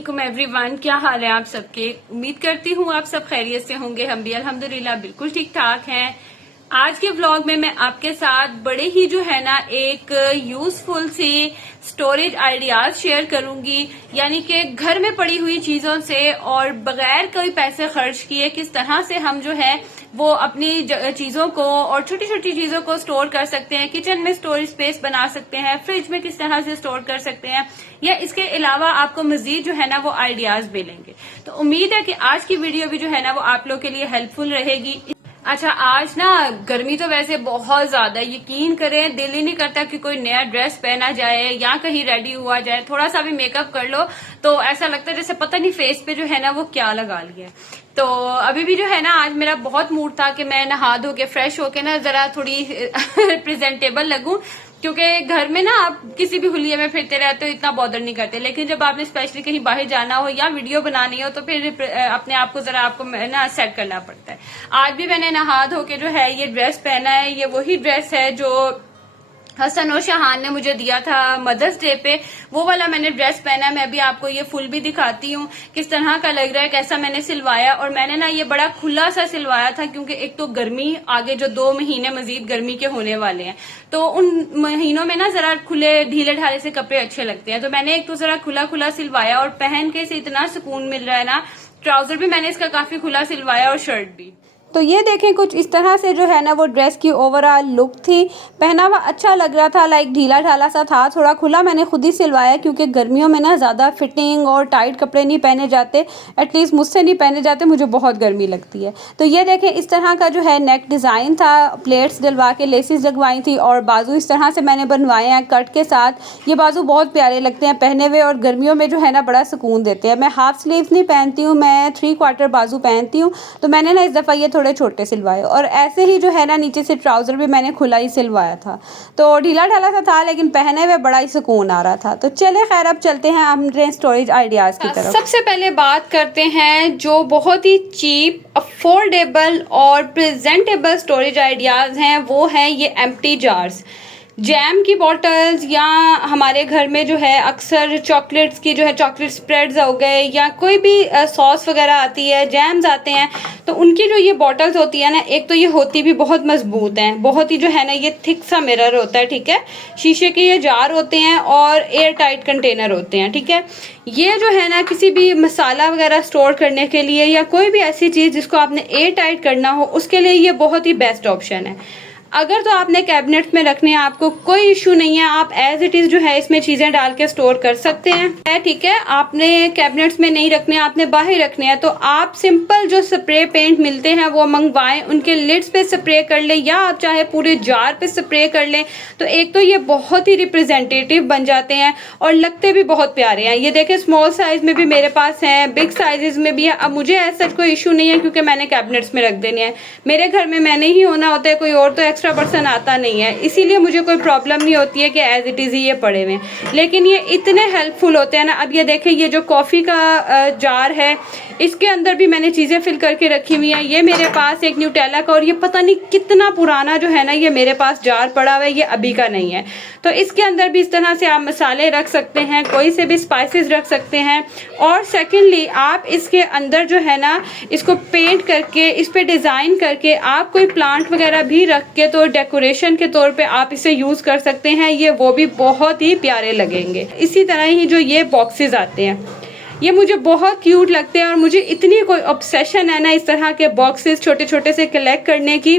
वालेकुम एवरीवन, क्या हाल है आप सबके। उम्मीद करती हूँ आप सब खैरियत से होंगे। हम भी अल्हम्दुलिल्लाह बिल्कुल ठीक ठाक हैं। आज के व्लॉग में मैं आपके साथ बड़े ही जो है ना एक यूजफुल सी स्टोरेज आइडियाज शेयर करूंगी, यानी कि घर में पड़ी हुई चीजों से और बगैर कोई पैसे खर्च किए किस तरह से हम जो है वो अपनी चीजों को और छोटी छोटी चीजों को स्टोर कर सकते हैं। किचन में स्टोरेज स्पेस बना सकते हैं, फ्रिज में किस तरह से स्टोर कर सकते हैं, या इसके अलावा आपको मजीद जो है ना वो आइडियाज मिलेंगे। तो उम्मीद है कि आज की वीडियो भी जो है ना वो आप लोग के लिए हेल्पफुल रहेगी। अच्छा, आज ना गर्मी तो वैसे बहुत ज्यादा, यकीन करें दिल ही नहीं करता कि कोई नया ड्रेस पहना जाए या कहीं रेडी हुआ जाए। थोड़ा सा भी मेकअप कर लो तो ऐसा लगता है जैसे पता नहीं फेस पे जो है ना वो क्या लगा लिया। तो अभी भी जो है ना आज मेरा बहुत मूड था कि मैं नहा धो के फ्रेश होके ना जरा थोड़ी प्रेजेंटेबल लगूं, क्योंकि घर में ना आप किसी भी हुलिये में फिरते रहते हो इतना बॉदर नहीं करते, लेकिन जब आपने स्पेशली कहीं बाहर जाना हो या वीडियो बनानी हो तो फिर अपने आप को जरा आपको ना सेट करना पड़ता है। आज भी मैंने नहा धो के जो है ये ड्रेस पहना है। ये वही ड्रेस है जो हसन और शाहान ने मुझे दिया था मदर्स डे पे, वो वाला मैंने ड्रेस पहना है। मैं अभी आपको ये फुल भी दिखाती हूँ किस तरह का लग रहा है, कैसा मैंने सिलवाया। और मैंने ना ये बड़ा खुला सा सिलवाया था क्योंकि एक तो गर्मी, आगे जो 2 महीने मजीद गर्मी के होने वाले हैं तो उन महीनों में ना जरा खुले ढीले ढाले से कपड़े अच्छे लगते हैं। तो मैंने एक तो जरा खुला खुला सिलवाया और पहन के से इतना सुकून मिल रहा है ना। ट्राउजर भी मैंने इसका काफी खुला सिलवाया और शर्ट भी। तो ये देखें कुछ इस तरह से जो है ना वो ड्रेस की ओवरऑल लुक थी। पहनावा अच्छा लग रहा था, लाइक ढीला ढाला सा था, थोड़ा खुला मैंने खुद ही सिलवाया क्योंकि गर्मियों में ना ज़्यादा फिटिंग और टाइट कपड़े नहीं पहने जाते, एटलीस्ट मुझसे नहीं पहने जाते, मुझे बहुत गर्मी लगती है। तो ये देखें इस तरह का जो है नेक डिज़ाइन था, प्लेट्स डलवा के लेसिस लगवाई थी और बाजू इस तरह से मैंने बनवाए हैं कट के साथ। ये बाजू बहुत प्यारे लगते हैं पहने हुए और गर्मियों में जो है ना बड़ा सुकून देते हैं। मैं हाफ स्लीव्स नहीं पहनती हूँ, मैं 3/4 बाजू पहनती हूँ। तो मैंने ना इस दफ़ा ये थोड़े छोटे सिलवाए और ऐसे ही जो है ना नीचे से ट्राउजर भी मैंने खुला ही सिलवाया था। तो ढीला ढाला सा था लेकिन पहने हुए बड़ा ही सुकून आ रहा था। तो चले खैर अब चलते हैं हमने स्टोरेज आइडियाज की तरफ। सबसे पहले बात करते हैं जो बहुत ही चीप, अफोर्डेबल और प्रेजेंटेबल स्टोरेज आइडियाज हैं, वो हैं ये एम्प्टी जार्स। जैम की बॉटल्स या हमारे घर में जो है अक्सर चॉकलेट्स की जो है चॉकलेट स्प्रेड्स हो गए या कोई भी सॉस वगैरह आती है, जैम्स आते हैं, तो उनकी जो ये बॉटल्स होती है ना, एक तो ये होती भी बहुत मजबूत हैं, बहुत ही जो है ना ये थिक सा मिरर होता है, ठीक है, शीशे के ये जार होते हैं और एयर टाइट कंटेनर होते हैं, ठीक है। ये जो है ना किसी भी मसाला वगैरह स्टोर करने के लिए या कोई भी ऐसी चीज़ जिसको आपने एयर टाइट करना हो उसके लिए ये बहुत ही बेस्ट ऑप्शन है। अगर तो आपने कैबिनेट में रखने हैं, आपको कोई इशू नहीं है, आप एज इट इज़ जो है इसमें चीज़ें डाल के स्टोर कर सकते हैं, ठीक है। आपने कैबिनेट्स में नहीं रखने, आपने बाहर रखने हैं, तो आप सिंपल जो स्प्रे पेंट मिलते हैं वो मंगवाएं, उनके लिड्स पे स्प्रे कर लें या आप चाहे पूरे जार पे स्प्रे कर लें। तो एक तो ये बहुत ही रिप्रेजेंटेटिव बन जाते हैं और लगते भी बहुत प्यारे हैं। ये देखें स्मॉल साइज में भी मेरे पास हैं, बिग साइजेस में भी है। अब मुझे ऐसा कोई इशू नहीं है क्योंकि मैंने कैबिनेट्स में रख देने हैं, मेरे घर में मैंने ही होना होता है, कोई और तो एक्स्ट्रा पर्सन आता नहीं है, इसीलिए मुझे कोई प्रॉब्लम नहीं होती है कि एज इट इज़ ही ये पड़े हुए हैं। लेकिन ये इतने हेल्पफुल होते हैं ना। अब ये देखें ये जो कॉफ़ी का जार है इसके अंदर भी मैंने चीज़ें फिल करके रखी हुई हैं। ये मेरे पास एक न्यूटेला का और ये पता नहीं कितना पुराना जो है ना ये मेरे पास जार पड़ा हुआ है, ये अभी का नहीं है। तो इसके अंदर भी इस तरह से आप मसाले रख सकते हैं, कोई से भी स्पाइसेस रख सकते हैं। और सेकेंडली आप इसके अंदर जो है ना इसको पेंट करके इस पर डिज़ाइन करके आप कोई प्लांट वगैरह भी रख के तो डेकोरेशन के तौर पे आप इसे यूज़ कर सकते हैं। ये वो भी बहुत ही प्यारे लगेंगे। इसी तरह ही जो ये बॉक्सेस आते हैं ये मुझे बहुत क्यूट लगते हैं और मुझे इतनी कोई ऑब्सेशन है ना इस तरह के बॉक्सेस छोटे छोटे से कलेक्ट करने की,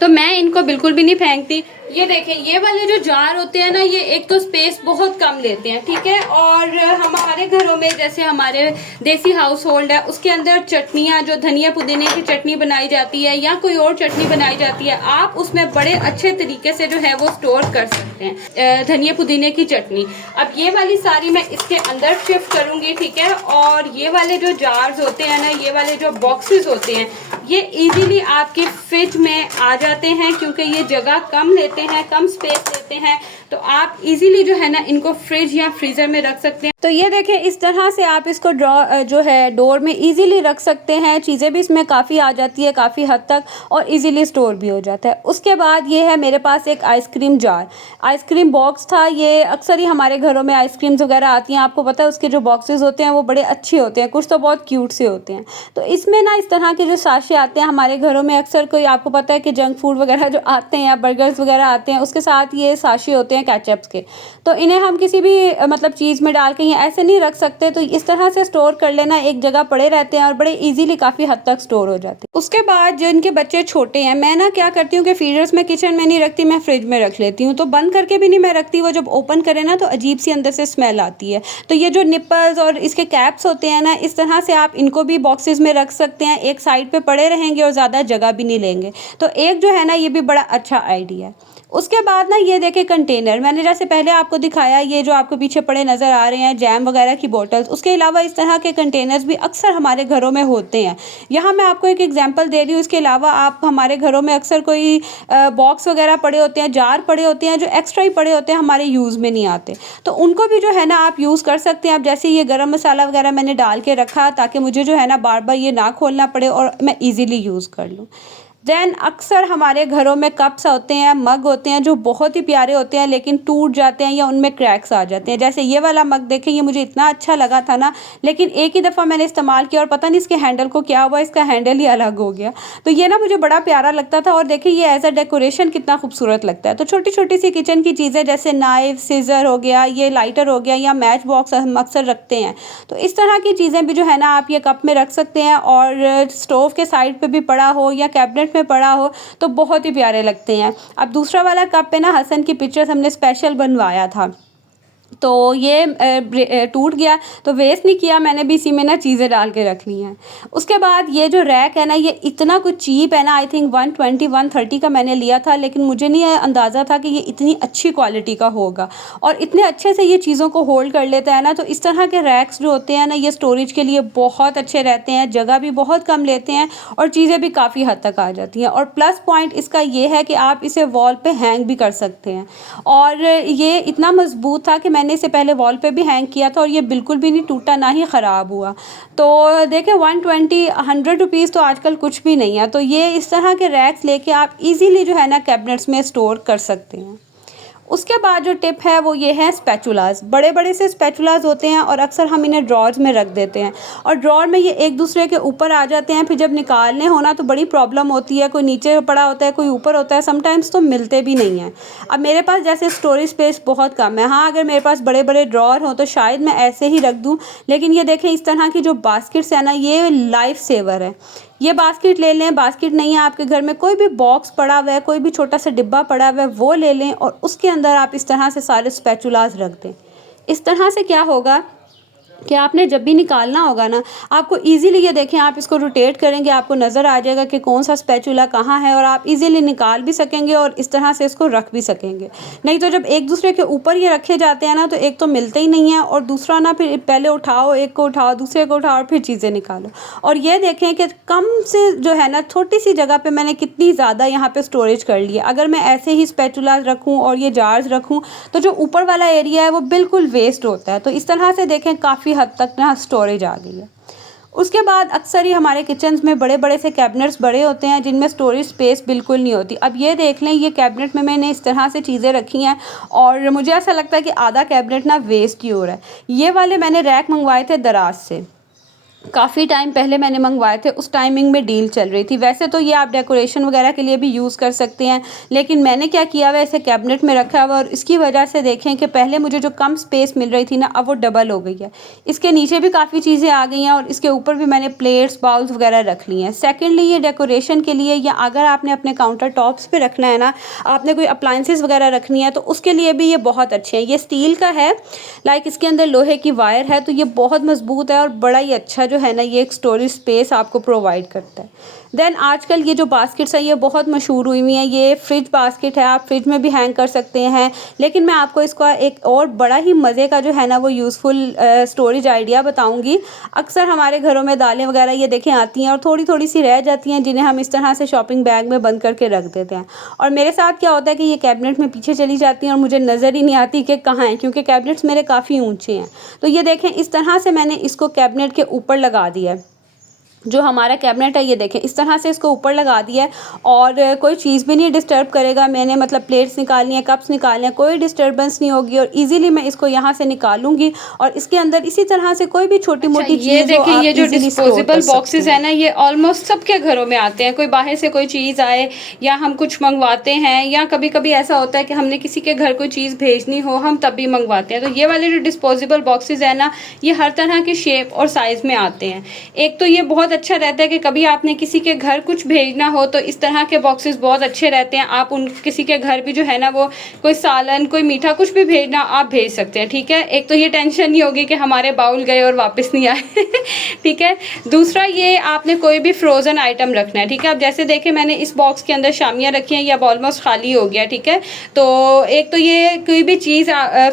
तो मैं इनको बिल्कुल भी नहीं फेंकती। ये देखें ये वाले जो जार होते हैं ना ये एक तो स्पेस बहुत कम लेते हैं, ठीक है। और हमारे घरों में जैसे हमारे देसी हाउस होल्ड है उसके अंदर चटनियाँ जो धनिया पुदीने की चटनी बनाई जाती है या कोई और चटनी बनाई जाती है, आप उसमें बड़े अच्छे तरीके से जो है वो स्टोर कर सकते हैं धनिया पुदीने की चटनी। अब ये वाली सारी मैं इसके अंदर शिफ्ट करूंगी, ठीक है। और ये वाले जो जार्स होते हैं ना, ये वाले जो बॉक्सेस होते हैं ये इजीली आपके फ्रिज में आ जाते हैं क्योंकि ये जगह कम लेते हैं, कम स्पेस लेते हैं, तो आप इजीली जो है ना इनको फ्रिज या फ्रीज़र में रख सकते हैं। तो ये देखें इस तरह से आप इसको जो है डोर में इजीली रख सकते हैं। चीज़ें भी इसमें काफ़ी आ जाती है काफ़ी हद तक, और इजीली स्टोर भी हो जाता है। उसके बाद ये है मेरे पास एक आइसक्रीम जार, आइसक्रीम बॉक्स था। ये अक्सर ही हमारे घरों में आइसक्रीम्स वगैरह आती हैं, आपको पता है उसके जो बॉक्सेस होते हैं वो बड़े अच्छे होते हैं, कुछ तो बहुत क्यूट से होते हैं। तो इसमें ना इस तरह के जो साशे आते हैं हमारे घरों में, अक्सर कोई आपको पता है कि जंक फूड वगैरह जो आते हैं या बर्गर्स वगैरह आते हैं, उसके साथ ये साशे होते हैं केचप्स के। तो इन्हें हम किसी भी मतलब चीज़ में डाल के ऐसे नहीं रख सकते, तो इस तरह से स्टोर कर लेना, एक जगह पड़े रहते हैं और बड़े इजीली काफ़ी हद तक स्टोर हो जाते हैं। उसके बाद जो इनके बच्चे छोटे हैं, मैं ना क्या करती हूँ कि फीडर्स में किचन में नहीं रखती, मैं फ्रिज में रख लेती हूँ। तो बंद करके भी नहीं मैं रखती, वो जब ओपन करें ना तो अजीब सी अंदर से स्मेल आती है। तो ये जो निप्पल्स और इसके कैप्स होते हैं ना, इस तरह से आप इनको भी बॉक्सेस में रख सकते हैं, एक साइड पे पड़े रहेंगे और ज़्यादा जगह भी नहीं लेंगे। तो एक जो है ना ये भी बड़ा अच्छा आइडिया है। उसके बाद ना ये देखें कंटेनर, मैंने जैसे पहले आपको दिखाया, ये जो आपको पीछे पड़े नज़र आ रहे हैं जैम वगैरह की बोतल्स, उसके अलावा इस तरह के कंटेनर्स भी अक्सर हमारे घरों में होते हैं। यहाँ मैं आपको एक एग्जांपल दे रही हूँ। इसके अलावा आप हमारे घरों में अक्सर कोई बॉक्स वगैरह पड़े होते हैं, जार पड़े होते हैं जो एक्स्ट्रा ही पड़े होते हैं, हमारे यूज़ में नहीं आते, तो उनको भी जो है ना आप यूज़ कर सकते हैं। अब जैसे ये गरम मसाला वगैरह मैंने डाल के रखा ताकि मुझे जो है ना बार बार ये ना खोलना पड़े और मैं ईज़िली यूज़ कर लूँ। देन अक्सर हमारे घरों में कप्स होते हैं, मग होते हैं जो बहुत ही प्यारे होते हैं, लेकिन टूट जाते हैं या उनमें क्रैक्स आ जाते हैं। जैसे ये वाला मग देखें, ये मुझे इतना अच्छा लगा था ना, लेकिन एक ही दफ़ा मैंने इस्तेमाल किया और पता नहीं इसके हैंडल को क्या हुआ, इसका हैंडल ही अलग हो गया। तो ये ना मुझे बड़ा प्यारा लगता था, और देखिए ये एज अ डेकोरेशन कितना खूबसूरत लगता है। तो छोटी छोटी सी किचन की चीज़ें जैसे नाइफ, सीज़र हो गया, ये लाइटर हो गया, या मैच बॉक्स हम अक्सर रखते हैं, तो इस तरह की चीज़ें भी जो है ना आप ये कप में रख सकते हैं। और स्टोव के साइड पर भी पड़ा हो या कैबिनेट में पड़ा हो तो बहुत ही प्यारे लगते हैं। अब दूसरा वाला कप पे ना हसन की पिक्चर्स हमने स्पेशल बनवाया था, तो ये टूट गया, तो वेस्ट नहीं किया मैंने भी, इसी में ना चीज़ें डाल के रख ली हैं। उसके बाद ये जो रैक है ना, ये इतना कुछ चीप है ना, आई थिंक 120-130 का मैंने लिया था, लेकिन मुझे नहीं अंदाज़ा था कि ये इतनी अच्छी क्वालिटी का होगा और इतने अच्छे से ये चीज़ों को होल्ड कर लेता है ना। तो इस तरह के रैक्स जो होते हैं ना, ये स्टोरेज के लिए बहुत अच्छे रहते हैं, जगह भी बहुत कम लेते हैं और चीज़ें भी काफ़ी हद तक आ जाती हैं। और प्लस पॉइंट इसका ये है कि आप इसे वॉल पे हैंग भी कर सकते हैं, और ये इतना मजबूत था कि मैंने इसे पहले वॉल पे भी हैंग किया था और ये बिल्कुल भी नहीं टूटा, ना ही ख़राब हुआ। तो देखें 120-100 रुपीज़ तो आजकल कुछ भी नहीं है। तो ये इस तरह के रैक्स लेके आप इजीली जो है ना कैबिनेट्स में स्टोर कर सकते हैं। उसके बाद जो टिप है वो ये है स्पैचुलास। बड़े बड़े से स्पैचुलास होते हैं और अक्सर हम इन्हें ड्रॉर्स में रख देते हैं, और ड्रॉर में ये एक दूसरे के ऊपर आ जाते हैं, फिर जब निकालने होना तो बड़ी प्रॉब्लम होती है। कोई नीचे पड़ा होता है, कोई ऊपर होता है, समटाइम्स तो मिलते भी नहीं हैं। अब मेरे पास जैसे स्टोरेज स्पेस बहुत कम है, हाँ अगर मेरे पास बड़े बड़े ड्रॉर हों तो शायद मैं ऐसे ही रख दूँ, लेकिन ये देखें इस तरह की जो बास्केट्स है ना, ये लाइफ सेवर है। ये बास्केट ले लें, बास्केट नहीं है आपके घर में, कोई भी बॉक्स पड़ा हुआ है, कोई भी छोटा सा डिब्बा पड़ा हुआ है, वो ले लें और उसके अंदर आप इस तरह से सारे स्पैचुलास रख दें। इस तरह से क्या होगा कि आपने जब भी निकालना होगा ना, आपको इजीली, ये देखें आप इसको रोटेट करेंगे, आपको नज़र आ जाएगा कि कौन सा स्पैचुला कहाँ है, और आप इजीली निकाल भी सकेंगे और इस तरह से इसको रख भी सकेंगे। नहीं तो जब एक दूसरे के ऊपर ये रखे जाते हैं ना, तो एक तो मिलते ही नहीं है, और दूसरा ना फिर पहले उठाओ, एक को उठाओ, दूसरे को उठाओ और फिर चीज़ें निकालो। और ये देखें कि कम से जो है ना छोटी सी जगह पर मैंने कितनी ज़्यादा यहाँ पर स्टोरेज कर ली है। अगर मैं ऐसे ही स्पैचुला रखूँ और ये जार्स रखूँ तो जो ऊपर वाला एरिया है वो बिल्कुल वेस्ट होता है। तो इस तरह से देखें काफ़ी हद तक ना स्टोरेज आ गई है। उसके बाद अक्सर ही हमारे किचन्स में बड़े बड़े से कैबिनेट्स बड़े होते हैं जिनमें स्टोरेज स्पेस बिल्कुल नहीं होती। अब ये देख लें, ये कैबिनेट में मैंने इस तरह से चीज़ें रखी हैं और मुझे ऐसा लगता है कि आधा कैबिनेट ना वेस्ट ही हो रहा है। ये वाले मैंने रैक मंगवाए थे दराज से, काफ़ी टाइम पहले मैंने मंगवाए थे, उस टाइमिंग में डील चल रही थी। वैसे तो ये आप डेकोरेशन वगैरह के लिए भी यूज़ कर सकते हैं, लेकिन मैंने क्या किया हुआ है, इसे कैबिनेट में रखा हुआ, और इसकी वजह से देखें कि पहले मुझे जो कम स्पेस मिल रही थी ना, अब वो डबल हो गई है। इसके नीचे भी काफ़ी चीज़ें आ गई हैं और इसके ऊपर भी मैंने प्लेट्स, बाउल्स वगैरह रख ली हैं। सेकेंडली ये डेकोरेशन के लिए, या अगर आपने अपने काउंटर टॉप्स पर रखना है ना, आपने कोई अप्लाइंसेस वगैरह रखनी है, तो उसके लिए भी ये बहुत अच्छे हैं। ये स्टील का है, लाइक इसके अंदर लोहे की वायर है, तो ये बहुत मजबूत है और बड़ा ही अच्छा जो है ना ये एक स्टोरेज स्पेस आपको प्रोवाइड करता है। देन आजकल ये जो बास्केट्स हैं ये बहुत मशहूर हुई हुई हैं। ये फ्रिज बास्केट है, आप फ्रिज में भी हैंग कर सकते हैं। लेकिन मैं आपको इसका एक और बड़ा ही मज़े का जो है ना वो यूज़फुल स्टोरेज आइडिया बताऊंगी। अक्सर हमारे घरों में दालें वगैरह ये देखें आती हैं और थोड़ी थोड़ी सी रह जाती हैं, जिन्हें हम इस तरह से शॉपिंग बैग में बंद करके रख देते हैं। और मेरे साथ क्या होता है कि ये कैबिनेट में पीछे चली जाती हैं और मुझे नज़र ही नहीं आती कि कहाँ हैं, क्योंकि कैबिनेट्स मेरे काफ़ी ऊंचे हैं। तो ये देखें इस तरह से मैंने इसको कैबिनेट के ऊपर लगा दिया है। जो हमारा कैबिनेट है ये देखें इस तरह से इसको ऊपर लगा दिया है और कोई चीज़ भी नहीं डिस्टर्ब करेगा। मैंने मतलब प्लेट्स निकालनी है, कप्स निकालने हैं, कोई डिस्टर्बेंस नहीं होगी और इजीली मैं इसको यहाँ से निकालूंगी और इसके अंदर इसी तरह से कोई भी छोटी मोटी ये चीज़ देखिए, ये जो easily store डिस्पोजेबल कर सकते बॉक्सेस हैं। है ना, ये ऑलमोस्ट सबके घरों में आते हैं। कोई बाहर से कोई चीज़ आए या हम कुछ मंगवाते हैं या कभी कभी ऐसा होता है कि हमने किसी के घर कोई चीज़ भेजनी हो, हम तब भी मंगवाते हैं। तो ये वाले जो डिस्पोजेबल बॉक्सेस है ना, ये हर तरह के शेप और साइज़ में आते हैं। एक तो ये बहुत अच्छा रहता है कि कभी आपने किसी के घर कुछ भेजना हो तो इस तरह के बॉक्सेस बहुत अच्छे रहते हैं। आप उन किसी के घर भी जो है ना वो कोई सालन, कोई मीठा कुछ भी भेजना आप भेज सकते हैं, ठीक है। एक तो ये टेंशन नहीं होगी कि हमारे बाउल गए और वापस नहीं आए ठीक है। दूसरा, ये आपने कोई भी फ्रोज़न आइटम रखना है, ठीक है। अब जैसे देखें मैंने इस बॉक्स के अंदर शामियाँ रखी हैं, ये अब ऑलमोस्ट खाली हो गया, ठीक है। तो एक तो ये कोई भी चीज़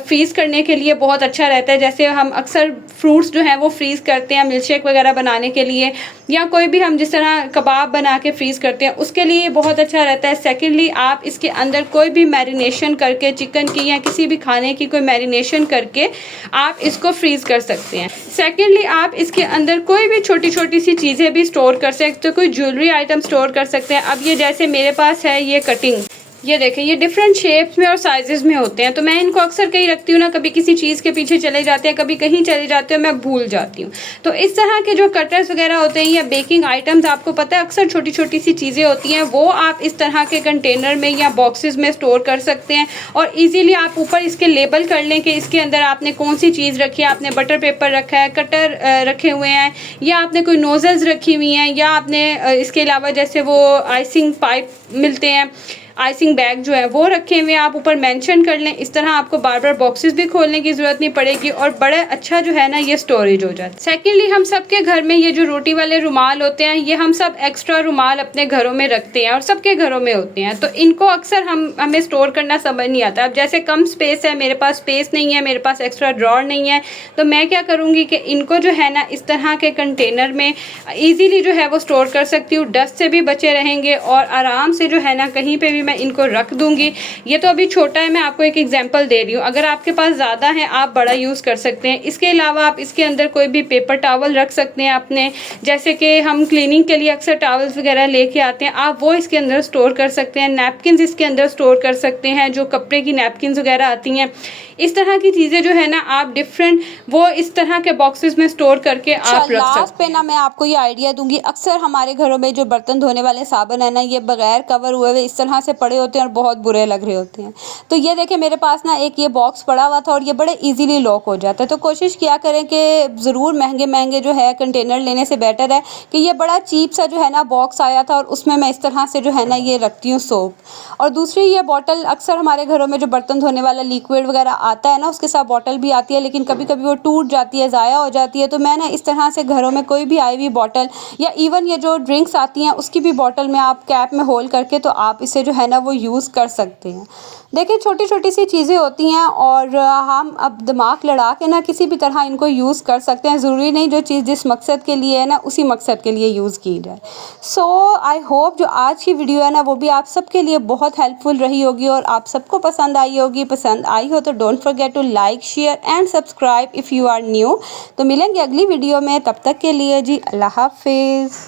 फ्रीज़ करने के लिए बहुत अच्छा रहता है। जैसे हम अक्सर फ्रूट्स जो हैं वो फ्रीज़ करते हैं मिल्क शेक वगैरह बनाने के लिए, या कोई भी हम जिस तरह कबाब बना के फ्रीज़ करते हैं उसके लिए बहुत अच्छा रहता है। सेकेंडली, आप इसके अंदर कोई भी मैरिनेशन करके, चिकन की या किसी भी खाने की कोई मैरिनेशन करके आप इसको फ्रीज़ कर सकते हैं। सेकेंडली, आप इसके अंदर कोई भी छोटी छोटी सी चीज़ें भी स्टोर कर सकते हो, कोई ज्वेलरी आइटम स्टोर कर सकते हैं। अब ये जैसे मेरे पास है ये कटिंग, ये देखें ये डिफरेंट शेप्स में और साइजेस में होते हैं। तो मैं इनको अक्सर कहीं रखती हूँ ना, कभी किसी चीज़ के पीछे चले जाते हैं, कभी कहीं चले जाते हैं, मैं भूल जाती हूँ। तो इस तरह के जो कटर्स वगैरह होते हैं या बेकिंग आइटम्स, आपको पता है अक्सर छोटी छोटी सी चीज़ें होती हैं, वो आप इस तरह के कंटेनर में या बॉक्सेस में स्टोर कर सकते हैं। और ईजीली आप ऊपर इसके लेबल कर लें कि इसके अंदर आपने कौन सी चीज़ रखी है। आपने बटर पेपर रखा है, कटर रखे हुए हैं, या आपने कोई नोजल्स रखी हुई हैं, या आपने इसके अलावा जैसे वो आइसिंग पाइप मिलते हैं, आइसिंग बैग जो है वो रखे हुए आप ऊपर मेंशन कर लें। इस तरह आपको बार बार बॉक्सेस भी खोलने की ज़रूरत नहीं पड़ेगी और बड़ा अच्छा जो है ना ये स्टोरेज हो जाता है। सेकेंडली, हम सबके घर में ये जो रोटी वाले रुमाल होते हैं, ये हम सब एक्स्ट्रा रुमाल अपने घरों में रखते हैं और सबके घरों में होते हैं। तो इनको अक्सर हमें स्टोर करना समझ नहीं आता। अब जैसे कम स्पेस है, मेरे पास स्पेस नहीं है, मेरे पास एक्स्ट्रा ड्रॉर नहीं है, तो मैं क्या करूँगी कि इनको जो है ना इस तरह के कंटेनर में ईजीली जो है वो स्टोर कर सकती हूँ। डस्ट से भी बचे रहेंगे और आराम से जो है ना कहीं पे भी मैं इनको रख दूंगी। ये तो अभी छोटा है, मैं आपको एक एग्जांपल दे रही हूँ। अगर आपके पास ज़्यादा है आप बड़ा यूज़ कर सकते हैं। इसके अलावा आप इसके अंदर कोई भी पेपर टॉवल रख सकते हैं अपने, जैसे कि हम क्लीनिंग के लिए अक्सर टॉवल्स वगैरह लेके आते हैं, आप वो इसके अंदर स्टोर कर सकते हैं। नैपकिन्स इसके अंदर स्टोर कर सकते हैं, जो कपड़े की नैपकिन्स वगैरह आती हैं। इस तरह की चीज़ें जो है ना आप डिफरेंट वो इस तरह के बॉक्सेस में स्टोर करके आप रख सकते हैं। पे ना मैं आपको ये आइडिया दूंगी, अक्सर हमारे घरों में जो बर्तन धोने वाले साबुन है ना, ये बगैर कवर हुए हुए इस तरह से पड़े होते हैं और बहुत बुरे लग रहे होते हैं। तो ये देखें मेरे पास ना एक ये बॉक्स पड़ा हुआ था और ये बड़े इजीली लॉक हो जाता है। तो कोशिश किया करें कि ज़रूर महंगे महंगे जो है कंटेनर लेने से बेटर है कि ये बड़ा चीप सा जो है ना बॉक्स आया था और उसमें मैं इस तरह से जो है ना ये रखती हूँ सोप। और दूसरी ये बॉटल, अक्सर हमारे घरों में जो बर्तन धोने वाला लिक्विड वगैरह आता है ना, उसके साथ बॉटल भी आती है, लेकिन कभी कभी वो टूट जाती है, ज़ाया हो जाती है। तो मैं ना इस तरह से घरों में कोई भी आई हुई बॉटल या इवन ये जो ड्रिंक्स आती हैं उसकी भी बॉटल में आप कैप में होल करके तो आप इसे जो है ना वो यूज़ कर सकते हैं। देखिए छोटी छोटी सी चीज़ें होती हैं और हम अब दिमाग लड़ा के ना किसी भी तरह इनको यूज़ कर सकते हैं। ज़रूरी नहीं जो चीज़ जिस मकसद के लिए है ना उसी मकसद के लिए यूज़ की जाए। सो आई होप जो आज की वीडियो है ना वो भी आप सबके लिए बहुत हेल्पफुल रही होगी और आप सबको पसंद आई होगी। पसंद आई हो तो don't forget to like, share and subscribe if you are new. तो मिलेंगे अगली वीडियो में, तब तक के लिए जी अल्लाह हाफिज़।